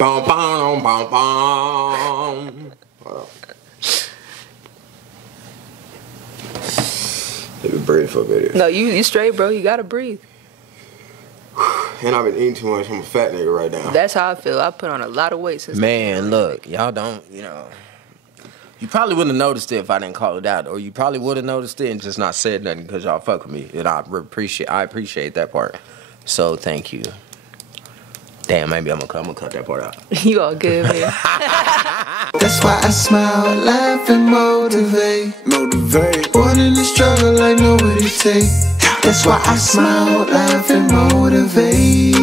Bum, bum, bum, bum. Let me breathe for a minute. No, you straight, bro. You gotta breathe. And I've been eating too much. I'm a fat nigga right now. That's how I feel. I put on a lot of weight since. Man, look, y'all don't, you probably wouldn't have noticed it if I didn't call it out, or you probably would have noticed it and just not said nothing because y'all fuck with me, and I appreciate that part. So thank you. Damn, maybe I'm gonna cut that part out. You all good, man. That's why I smile, laugh, and motivate. Born in the struggle, I know what it takes. That's why I smile, laugh, and motivate.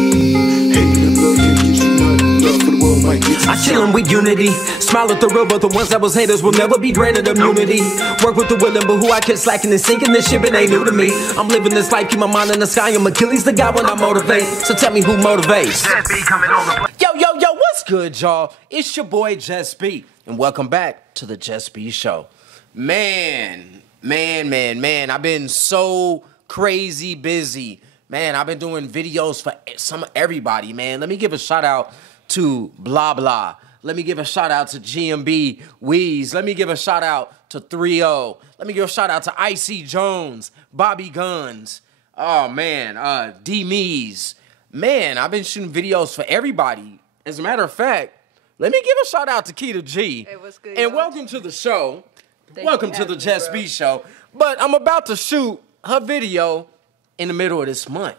I chillin' with unity, smile at the real, but the ones that was haters will never be granted immunity. Work with the willing, but who I kept slacking and sinking, this shit, it ain't new to me. I'm living this life, keep my mind in the sky, I'm Achilles the guy when I motivate. So tell me who motivates. Yo, what's good, y'all? It's your boy JusB, and welcome back to the JusB Show. Man, I've been so crazy busy. Man, I've been doing videos for everybody, man. Let me give a shout out to Blah Blah. Let me give a shout out to GMB Weez. Let me give a shout out to 3-0. Let me give a shout out to Icy Jones, Bobby Guns. Oh man, D-Mees. Man, I've been shooting videos for everybody. As a matter of fact, let me give a shout out to Keita G. Hey, what's good, and y'all? welcome to the show. Thank Welcome you to for the having me, JusB Show. But I'm about to shoot her video in the middle of this month.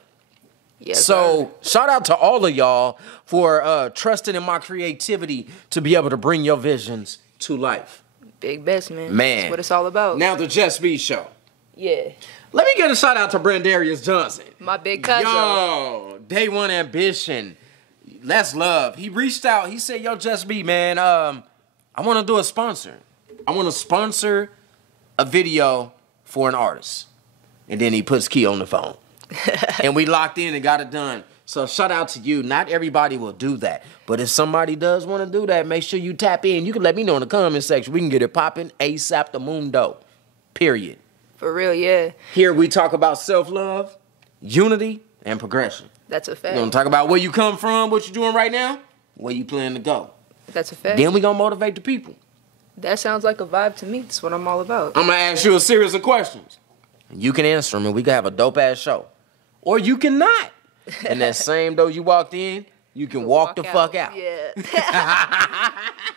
Yes, So shout out to all of y'all for trusting in my creativity to be able to bring your visions to life. big best, man. Man. That's what it's all about. Now the JusB Show. Yeah. Let me give a shout out to Brandarius Johnson. My big cousin. Yo, Day One Ambition. That's love. He reached out. He said, yo, JusB, man, I want to do a sponsor. I want to sponsor a video for an artist. And then he puts Key on the phone. And we locked in and got it done. So shout out to you. Not everybody will do that. But if somebody does want to do that, make sure you tap in. You can let me know in the comment section. We can get it popping ASAP the mundo. Period. For real, yeah. Here we talk about self-love, unity, and progression. That's a fact. We're going to talk about where you come from, what you're doing right now, where you plan to go. That's a fact. Then we going to motivate the people. That sounds like a vibe to me. That's what I'm all about. I'm going to ask you a series of questions. You can answer them, and we can have a dope-ass show. Or you can not. And that same door you walked in, you can walk the fuck out. Yeah.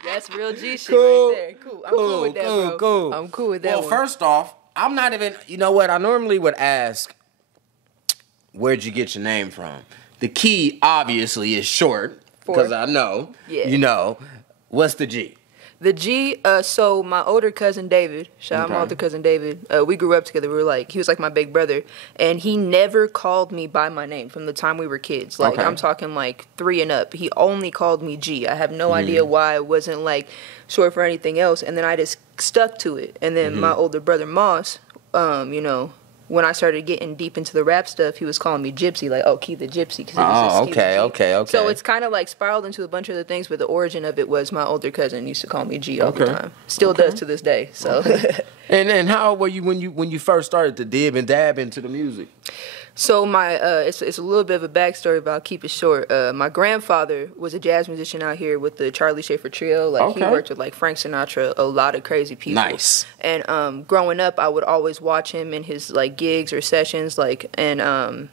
That's real G shit Cool. right there. Cool. I'm cool with that, bro. Cool. I'm cool with that Well, one. first off, I'm not even, you know what? I normally would ask, where'd you get your name from? The key, obviously, is short, because I know. Yeah. You know. What's the G? The G, so my older cousin David, shout out my older cousin David, we grew up together. We were like, he was like my big brother. And he never called me by my name from the time we were kids. Like, I'm talking like 3 and up. He only called me G. I have no idea why it wasn't like short for anything else. And then I just stuck to it. And then my older brother Moss, you know, when I started getting deep into the rap stuff, he was calling me Gypsy, like, oh, Key the Gypsy. Oh, okay. So it's kind of like spiraled into a bunch of other things, but the origin of it was my older cousin used to call me G all the time. Still does to this day. So. And how old were you when you first started to dib and dab into the music? So my it's a little bit of a backstory, but I'll keep it short. My grandfather was a jazz musician out here with the Charlie Schaefer Trio. Like he worked with like Frank Sinatra, a lot of crazy people. Nice. And growing up, I would always watch him in his like gigs or sessions, like and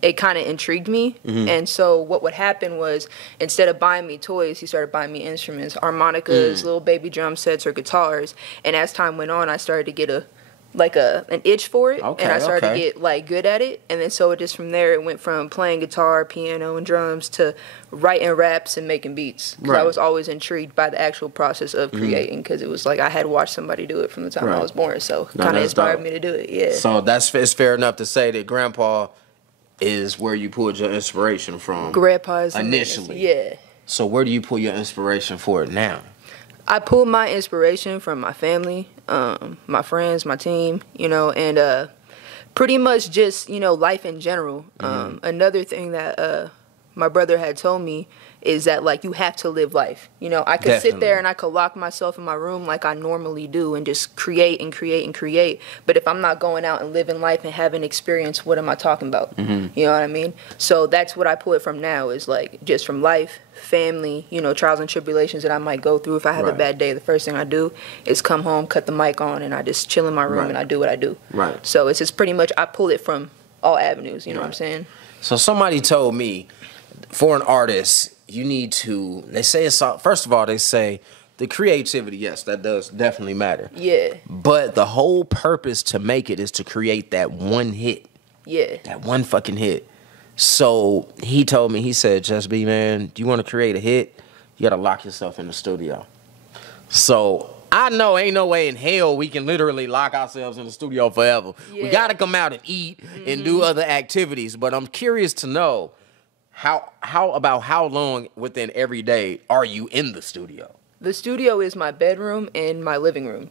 it kind of intrigued me. And so what would happen was instead of buying me toys, he started buying me instruments, harmonicas, little baby drum sets, or guitars. And as time went on, I started to get an itch for it, and I started to get like good at it, and then so it just from there it went from playing guitar, piano, and drums to writing raps and making beats. Because I was always intrigued by the actual process of creating, because it was like I had watched somebody do it from the time I was born, so kind of inspired me to do it. Yeah. So it's fair enough to say that Grandpa is where you pulled your inspiration from. Grandpa is initially. Yeah. So where do you pull your inspiration for it now? I pull my inspiration from my family, my friends, my team, you know, and pretty much just, you know, life in general. Another thing that my brother had told me is that like you have to live life. You know, I could sit there and I could lock myself in my room like I normally do and just create and create and create. But if I'm not going out and living life and having experience, what am I talking about? You know what I mean? So that's what I pull it from now, is like just from life, family, you know, trials and tribulations that I might go through. If I have a bad day, the first thing I do is come home, cut the mic on, and I just chill in my room and I do what I do. So it's just pretty much, I pull it from all avenues, you know what I'm saying? So somebody told me, for an artist, you need to, they say it's, first of all, they say the creativity, yes, that does definitely matter. Yeah. But the whole purpose to make it is to create that one hit. Yeah. That one fucking hit. So he told me, he said, JusB, man, do you want to create a hit? You got to lock yourself in the studio. So I know ain't no way in hell we can literally lock ourselves in the studio forever. We got to come out and eat and do other activities. But I'm curious to know, how long within every day are you in the studio? The studio is my bedroom and my living room.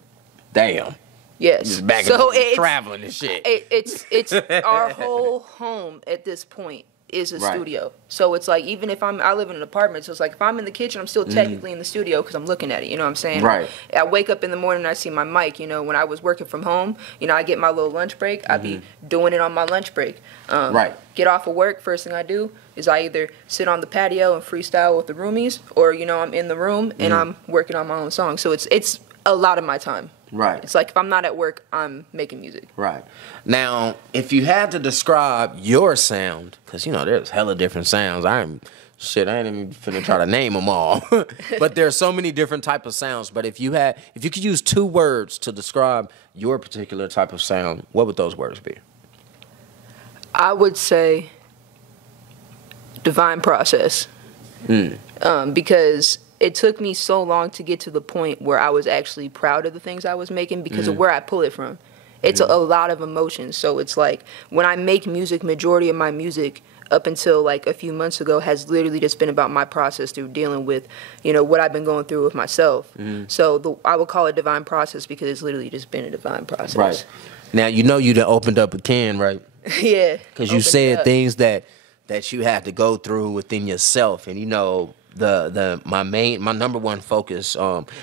Damn. Yes. Just back and forth, traveling and shit. It's our whole home at this point is a studio. So it's like, even if I live in an apartment, so it's like if I'm in the kitchen, I'm still technically in the studio because I'm looking at it, you know what I'm saying? Right. I wake up in the morning and I see my mic, you know, when I was working from home, you know, I get my little lunch break, I'd be doing it on my lunch break. Get off of work, first thing I do is I either sit on the patio and freestyle with the roomies, or, you know, I'm in the room and I'm working on my own song. So it's a lot of my time. Right. It's like if I'm not at work, I'm making music. Right. Now, if you had to describe your sound, because, you know, there's hella different sounds. I ain't even finna try to name them all. But there's so many different type of sounds. But if you could use 2 words to describe your particular type of sound, what would those words be? I would say divine process. Because it took me so long to get to the point where I was actually proud of the things I was making because of where I pull it from. It's a lot of emotions. So it's like when I make music, majority of my music up until like a few months ago has literally just been about my process through dealing with, you know, what I've been going through with myself. So I would call it divine process because it's literally just been a divine process. Right. Now, you know you done opened up a can, right? Yeah. Because you said things that you had to go through within yourself. And, you know, my number one focus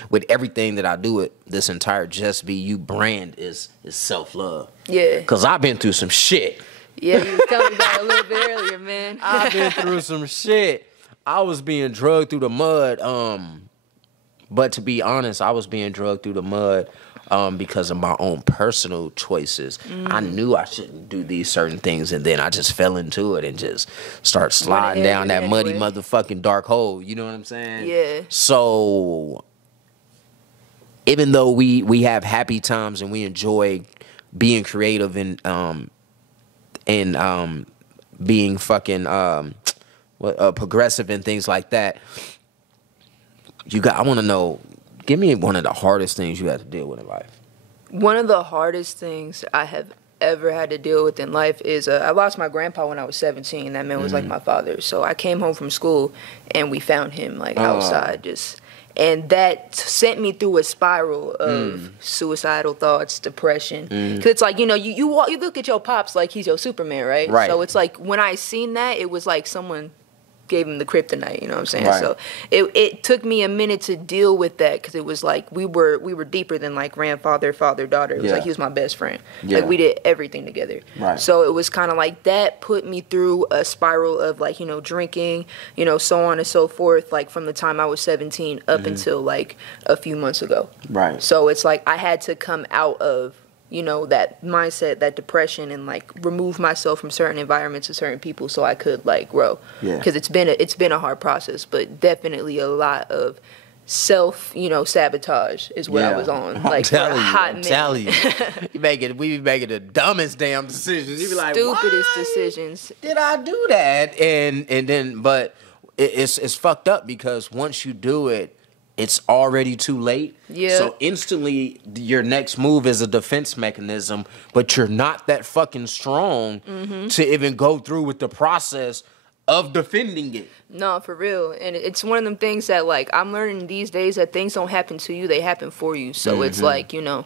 with everything that I do with this entire JusB You brand is self-love. Yeah. Because I've been through some shit. Yeah, you was telling me about it a little bit earlier, man. I've been through some shit. I was being drugged through the mud. But to be honest, I was being drugged through the mud because of my own personal choices. I knew I shouldn't do these certain things, and then I just fell into it and just start sliding down that muddy motherfucking dark hole. You know what I'm saying? Yeah. So even though we have happy times and we enjoy being creative and being fucking progressive and things like that, I want to know. Give me one of the hardest things you had to deal with in life. One of the hardest things I have ever had to deal with in life is I lost my grandpa when I was 17. That man was like my father. So I came home from school and we found him like outside and that sent me through a spiral of suicidal thoughts, depression. Because it's like, you know, you look at your pops like he's your Superman, right? So it's like when I seen that, it was like someone gave him the kryptonite, you know what I'm saying? So it took me a minute to deal with that because it was like we were deeper than like grandfather, father, daughter. It was like he was my best friend. Like we did everything together. So it was kind of like that put me through a spiral of like, you know, drinking, you know, so on and so forth, like from the time I was 17 up until like a few months ago. So it's like I had to come out of, you know, that mindset, that depression, and like remove myself from certain environments and certain people so I could like grow. Because it's been a hard process, but definitely a lot of self, you know, sabotage is what I was on. Like for a hot minute. I'm telling you, we be making the dumbest damn decisions. You be like, stupidest decisions. Did I do that? And then, but it's fucked up because once you do it, it's already too late. So instantly, your next move is a defense mechanism, but you're not that fucking strong to even go through with the process of defending it. No, for real. And it's one of them things that, like, I'm learning these days that things don't happen to you, they happen for you. So it's like, you know,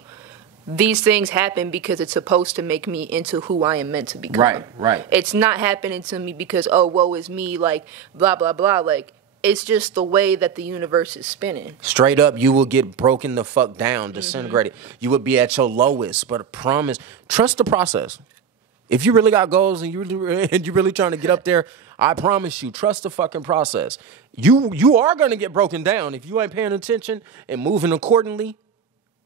these things happen because it's supposed to make me into who I am meant to become. Right. It's not happening to me because, oh, woe is me, like, blah, blah, blah. Like, it's just the way that the universe is spinning. Straight up, you will get broken the fuck down, disintegrated. You would be at your lowest, but I promise, trust the process. If you really got goals and you're really trying to get up there, I promise you, trust the fucking process. You are going to get broken down if you ain't paying attention and moving accordingly.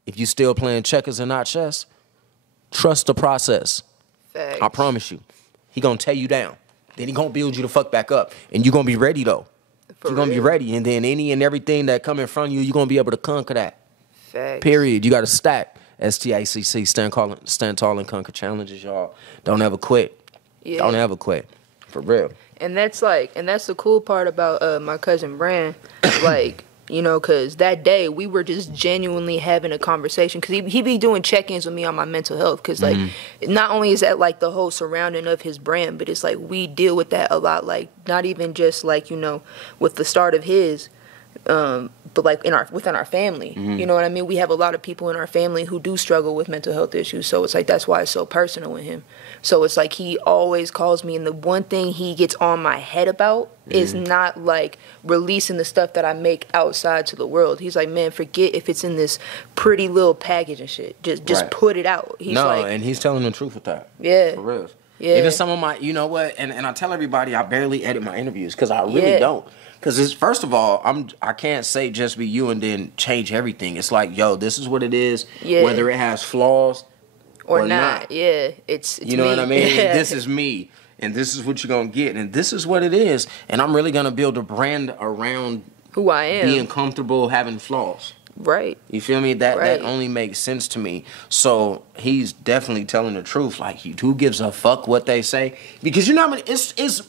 If you still playing checkers and not chess, trust the process. Facts. I promise you. He going to tear you down. Then he going to build you the fuck back up. And you going to be ready, though. You're going to be ready. And then any and everything that come in front of you, you're going to be able to conquer that. Facts. Period. You got to stack. STACC, stand tall and conquer challenges, y'all. Don't ever quit. Yeah. Don't ever quit. For real. And that's the cool part about my cousin Brand, like, you know, because that day we were just genuinely having a conversation, because he be doing check-ins with me on my mental health, because like not only is that like the whole surrounding of his brand, but it's like we deal with that a lot, like not even just like, you know, with the start of his, but like within our family. You know what I mean? We have a lot of people in our family who do struggle with mental health issues, so it's like that's why it's so personal with him. So it's like he always calls me, and the one thing he gets on my head about is not like releasing the stuff that I make outside to the world. He's like, man, forget if it's in this pretty little package and shit. Just put it out. He's and he's telling the truth with that. Yeah. For real. Yeah. Even some of my, you know what, and I tell everybody I barely edit my interviews because I really don't. Because first of all, I can't say just be you and then change everything. It's like, yo, this is what it is, whether it has flaws or not. Yeah, it's you know me. what I mean? This is me, and this is what you're gonna get, and this is what it is, and I'm really gonna build a brand around who I am, being comfortable having flaws. Right. You feel me? That only makes sense to me. So he's definitely telling the truth. Like, who gives a fuck what they say? Because you know what I mean? It's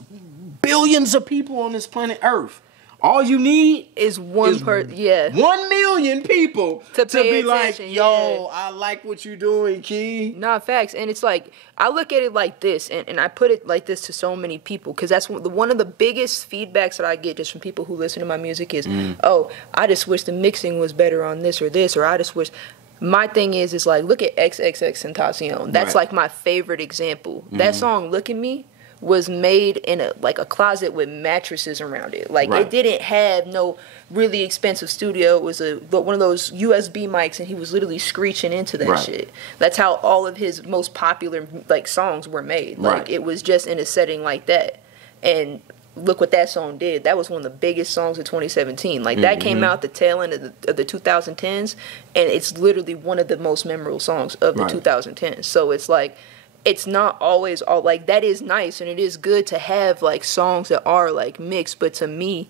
billions of people on this planet Earth. All you need is one person. Yeah. 1 million people to be like, yo, yeah. I like what you doing, Key. Nah, facts. And it's like, I look at it like this, and I put it like this to so many people, because that's one of the biggest feedbacks that I get just from people who listen to my music is, oh, I just wish the mixing was better on this, or I just wish. My thing is like, look at XXXTentacion. That's like my favorite example. That song, Look at Me, was made in a closet with mattresses around it. Like, it didn't have no really expensive studio. It was one of those USB mics, and he was literally screeching into that shit. That's how all of his most popular like songs were made. Like, it was just in a setting like that. And look what that song did. That was one of the biggest songs of 2017. Like, that came out the tail end of the 2010s, and it's literally one of the most memorable songs of the 2010s. So it's like, it's not always all like that. Is nice, and it is good to have like songs that are like mixed, but to me,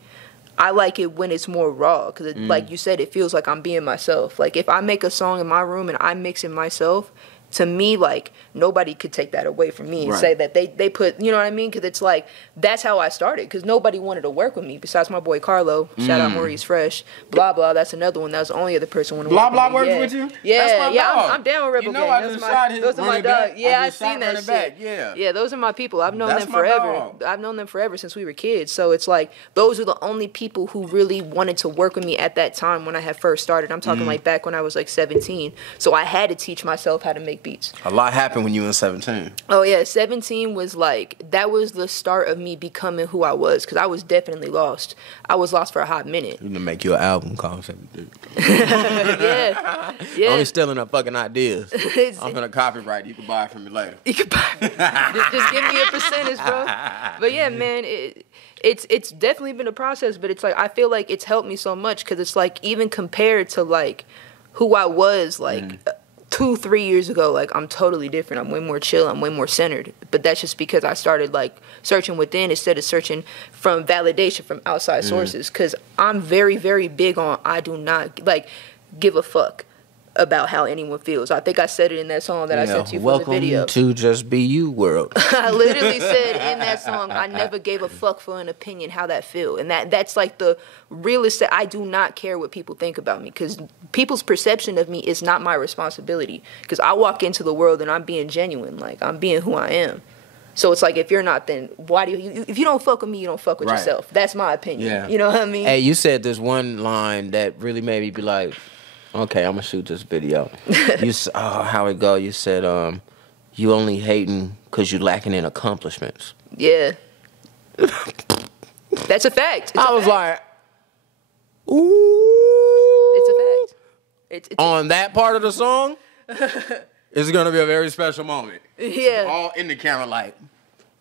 I like it when it's more raw, because like you said, it feels like I'm being myself. Like, if I make a song in my room and I'm mixing myself, to me, like, nobody could take that away from me and say that they put, you know what I mean? Because it's like, that's how I started, because nobody wanted to work with me besides my boy Carlo. Shout out Maurice Fresh. Blah Blah, that's another one. That was the only other person wanted to work with me. Blah Blah works with you? Yeah, that's my dog. I'm down with Rebel you know, Gang. Those are my dogs. Yeah, I've seen that shit. Yeah, those are my people. I've known them forever. I've known them forever since we were kids. So it's like, those are the only people who really wanted to work with me at that time when I had first started. I'm talking like back when I was like 17. So I had to teach myself how to make beats. A lot happened when you were 17. Oh yeah, 17 was like, that was the start of me becoming who I was, because I was definitely lost. I was lost for a hot minute. You need to make you an album called 17. yeah. Only stealing up fucking ideas. I'm gonna copyright. You can buy it from me later. You can buy it. just give me a percentage, bro. But yeah, man, it's definitely been a process, but it's like, I feel like it's helped me so much, because it's like, even compared to like who I was like 2-3 years ago, like, I'm totally different. I'm way more chill. I'm way more centered. But that's just because I started like searching within instead of searching from validation from outside sources. Because I'm very, very big on, I do not like give a fuck about how anyone feels. I think I said it in that song that I sent to you for the video. Welcome to Just Be You World. I literally said in that song, I never gave a fuck for an opinion how that feel. And that's like the realest. I do not care what people think about me, because people's perception of me is not my responsibility, because I walk into the world and I'm being genuine. Like, I'm being who I am. So it's like, if you're not, then why do you if you don't fuck with me, you don't fuck with yourself. That's my opinion. Yeah. You know what I mean? Hey, you said this one line that really made me be like, okay, I'm gonna shoot this video. How it go? You said, you only hating because you lacking in accomplishments. Yeah. That's a fact. I was like, Ooh. It's a fact. It's On that part of the song, it's gonna be a very special moment. Yeah. All in the camera, like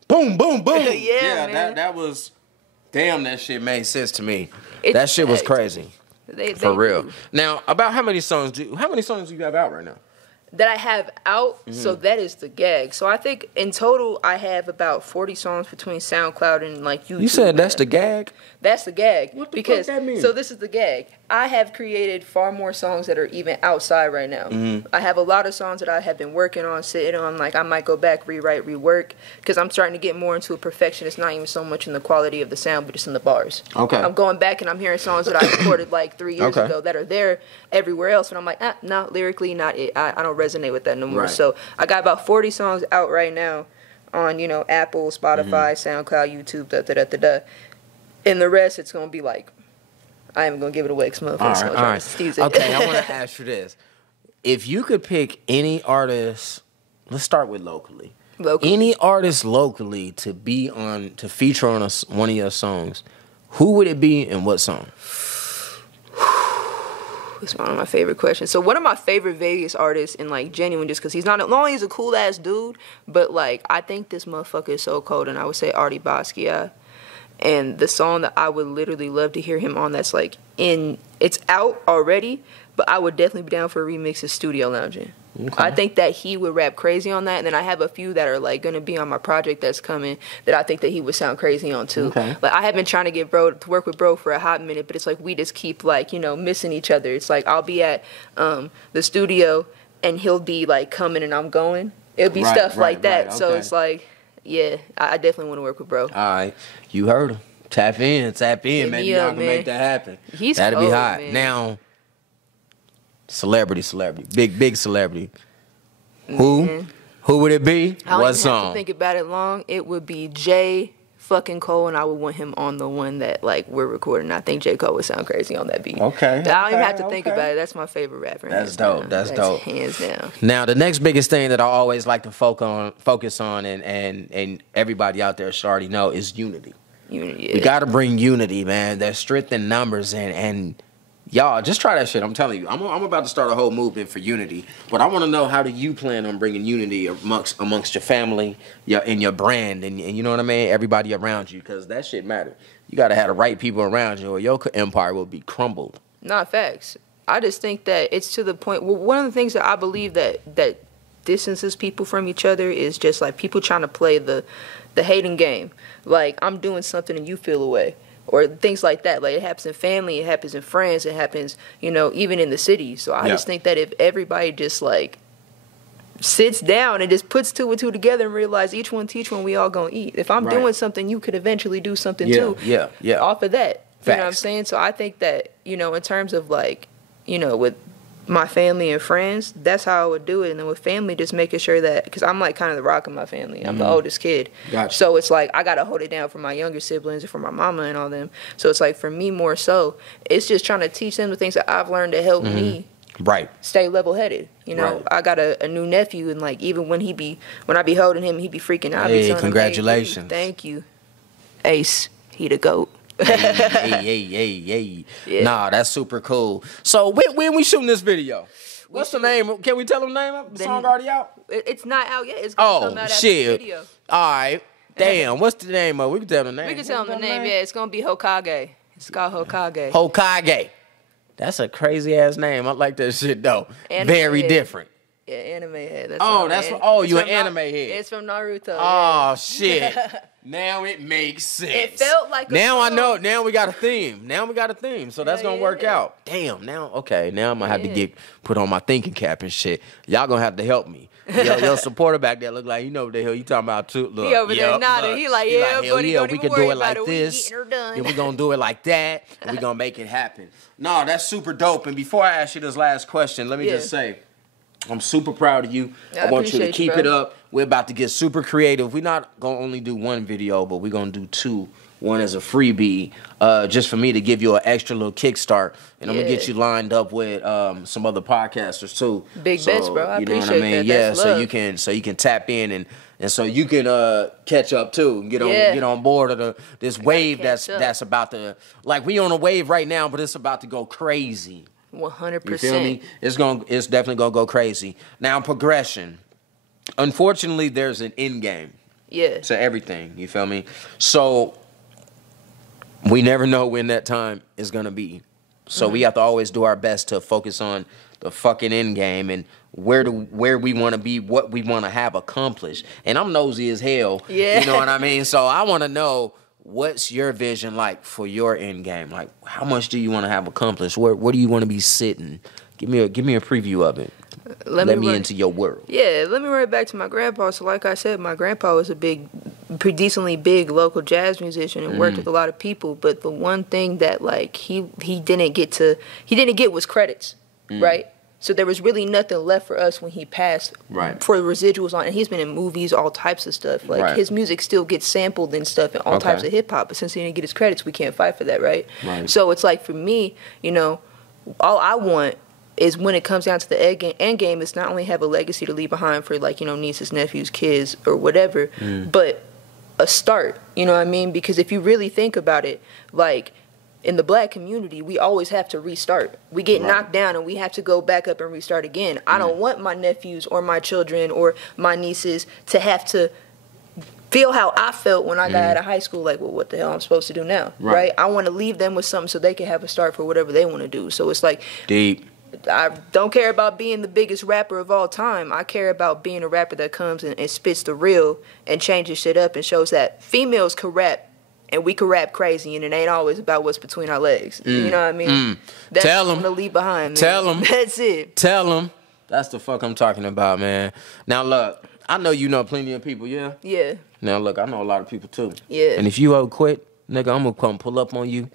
boom, boom, boom. Yeah, man. that was. Damn, that shit made sense to me. It's that shit was fact. crazy. They For real. do. Now, about how many songs do you have out right now? That I have out, so that is the gag. So I think in total I have about 40 songs between SoundCloud and like YouTube. You said that's the gag? That's the gag. What the because fuck that mean? So this is the gag. I have created far more songs that are even outside right now. I have a lot of songs that I have been working on, sitting on. Like I might go back, rewrite, rework, because I'm starting to get more into a perfection. It's not even so much in the quality of the sound, but just in the bars. Okay. I'm going back and I'm hearing songs that I recorded like 3 years Okay. ago that are there everywhere else, and I'm like, no, lyrically not it. I don't resonate with that no more. Right. So I got about 40 songs out right now on Apple, Spotify, SoundCloud, YouTube, and the rest, it's going to be like, I ain't going to give it away because motherfuckers All right. steals it. Okay, I want to ask you this. If you could pick any artist, let's start with locally. Any artist locally to feature on one of your songs, who would it be and what song? It's one of my favorite questions. So one of my favorite Vegas artists, and like genuine, just because he's not only he's a cool ass dude, but like I think this motherfucker is so cold, and I would say Artie Basquiat. And the song that I would literally love to hear him on, that's like it's out already, but I would definitely be down for a remix of Studio Lounging. Okay. I think that he would rap crazy on that, and then I have a few that are like gonna be on my project that's coming that I think that he would sound crazy on too. Okay. Like I have been trying to get bro to work with bro for a hot minute, but it's like we just keep like missing each other. It's like I'll be at the studio and he'll be like coming and I'm going. It'll be stuff like that. Okay. So it's like, yeah, I definitely want to work with bro. All right, you heard him. Tap in. Maybe y'all can make that happen. That'd be hot. Man. Now. Celebrity, big celebrity. Who would it be? I don't what even song? have to think about it long. It would be J. fucking Cole, and I would want him on the one that like we're recording. I think J. Cole would sound crazy on that beat. Okay. I don't even have to think about it. That's my favorite rapper. That's dope. That's dope. Hands down. Now the next biggest thing that I always like to focus on, and everybody out there should already know is unity. Unity. Yeah. We got to bring unity, man. There's strength in numbers, and y'all, just try that shit. I'm telling you. I'm about to start a whole movement for unity. But I want to know, how do you plan on bringing unity amongst your family, your brand, and you know what I mean? Everybody around you, because that shit matters. You got to have the right people around you, or your empire will be crumbled. Not facts. I just think that it's to the point. Well, one of the things that I believe that distances people from each other is just like people trying to play the hating game. Like, I'm doing something and you feel away. Or things like that. Like, it happens in family, it happens in friends, it happens, even in the city. So I just think that if everybody just, like, sits down and just puts two and two together and realize each one teach one, we all gonna eat. If I'm doing something, you could eventually do something too. Yeah. Off of that. Facts. You know what I'm saying? So I think that, in terms of, like, with my family and friends, that's how I would do it. And then with family, just making sure that, because I'm like kind of the rock of my family. I'm the oldest kid. Gotcha. So it's like I got to hold it down for my younger siblings and for my mama and all them. So it's like for me more so, it's just trying to teach them the things that I've learned to help me stay level-headed. I got a new nephew, and like even when I be holding him, he be freaking out. Hey, congratulations. Thank you. Ace, he the GOAT. Hey. Yeah. Nah, that's super cool. So when we shooting this video? What's the name? Can we tell them the name of the song already out? It's not out yet. It's gonna come out after the video. All right. Damn, what's the name of it? We can tell them the name. We can tell them the name. Yeah, it's gonna be Hokage. It's called Hokage. Hokage. That's a crazy ass name. I like that shit though. Very different. Yeah, anime head. You an anime head. It's from Naruto. Oh shit. Now it makes sense. It felt like I know. Now we got a theme. So that's gonna work out. Damn. Now I'm gonna have to get put on my thinking cap and shit. Y'all gonna have to help me. Your supporter back there look like what the hell you talking about too. Look, he over there nodding. He like, buddy, we can do it like this. Then we gonna do it like that. And we gonna make it happen. No, that's super dope. And before I ask you this last question, let me just say, I'm super proud of you. I want you to keep it up. We're about to get super creative. We're not going to only do one video, but we're going to do two. One as a freebie, just for me to give you an extra little kickstart. And I'm going to get you lined up with some other podcasters, too. Big bets, bro. I appreciate that. Yeah, That's love. so you can tap in And so you can catch up too, get on board of this wave that's about to, like, we on a wave right now, but it's about to go crazy. 100%. You feel me? It's definitely gonna go crazy. Now, progression. Unfortunately, there's an end game. Yeah. To everything. You feel me? So we never know when that time is gonna be. So we have to always do our best to focus on the fucking end game and where we want to be, what we want to have accomplished. And I'm nosy as hell. Yeah. You know what I mean? So I want to know, what's your vision like for your end game? Like, how much do you want to have accomplished? Where do you want to be sitting? Give me a preview of it. Let me into your world. Yeah, let me run it back to my grandpa. So like I said, my grandpa was a pretty decently big local jazz musician and worked with a lot of people. But the one thing that like he didn't get was credits, right? So there was really nothing left for us when he passed for the residuals on. And he's been in movies, all types of stuff. Like his music still gets sampled and stuff and all types of hip hop. But since he didn't get his credits, we can't fight for that, right? So it's like for me, you know, all I want is when it comes down to the end game, it's not only have a legacy to leave behind for, like, you know, nieces, nephews, kids, or whatever, but a start, you know what I mean? Because if you really think about it, like, in the black community, we always have to restart. We get knocked down and we have to go back up and restart again. I don't want my nephews or my children or my nieces to have to feel how I felt when I got out of high school, like, well, what the hell I'm supposed to do now, right? I want to leave them with something so they can have a start for whatever they want to do. So it's like... Deep. I don't care about being the biggest rapper of all time. I care about being a rapper that comes and spits the real and changes shit up and shows that females can rap and we can rap crazy and it ain't always about what's between our legs. You know what I mean? That's Tell what I'm them. going to leave behind, man. Tell them. That's it. Tell them. That's the fuck I'm talking about, man. Now, look, I know you know plenty of people, yeah? Yeah. Now, look, I know a lot of people, too. Yeah. And if you ever quit, nigga, I'm gonna come pull up on you.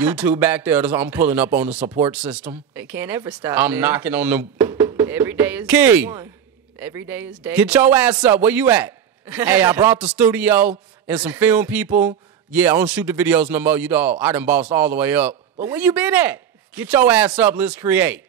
You two back there, I'm pulling up on the support system. It can't ever stop, I'm man. knocking on the... Every day is Key. day one. Every day is day Get one. your ass up. Where you at? Hey, I brought the studio and some film people. Yeah, I don't shoot the videos no more. You know, I done bossed all the way up. But where you been at? Get your ass up. Let's create.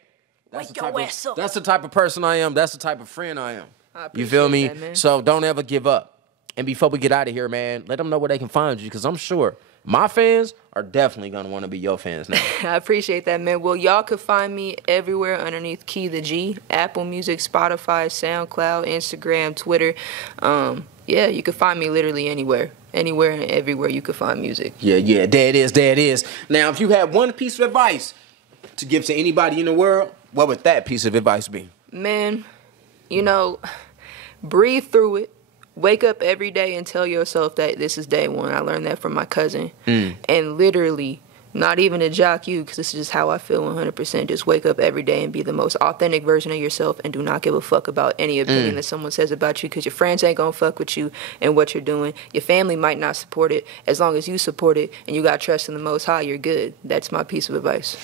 Wake your ass up. That's the type of person I am. That's the type of friend I am. I You feel me? appreciate that, man. So don't ever give up. And before we get out of here, man, let them know where they can find you, because I'm sure my fans are definitely going to want to be your fans now. I appreciate that, man. Well, y'all could find me everywhere underneath Key the G, Apple Music, Spotify, SoundCloud, Instagram, Twitter. Yeah, you can find me literally anywhere. Anywhere and everywhere you can find music. Yeah, there it is. Now, if you had one piece of advice to give to anybody in the world, what would that piece of advice be? Man, you know, breathe through it. Wake up every day and tell yourself that this is day one. I learned that from my cousin. And literally, not even to jock you, because this is just how I feel 100%. Just wake up every day and be the most authentic version of yourself and do not give a fuck about any opinion that someone says about you, because your friends ain't gonna fuck with you and what you're doing. Your family might not support it. As long as you support it and you got trust in the Most High, you're good. That's my piece of advice.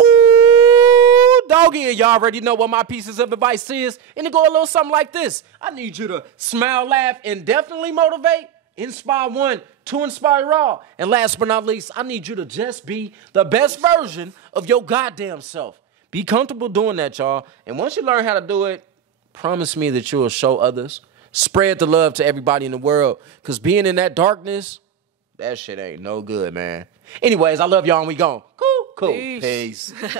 Ooh, doggy, y'all already know what my pieces of advice is. And it go a little something like this. I need you to smile, laugh, and definitely motivate. Inspire one, to inspire all. And last but not least, I need you to just be the best version of your goddamn self. Be comfortable doing that, y'all. And once you learn how to do it, promise me that you will show others. Spread the love to everybody in the world. Because being in that darkness, that shit ain't no good, man. Anyways, I love y'all and we gone. Cool. Peace. Peace.